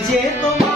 যে তোমার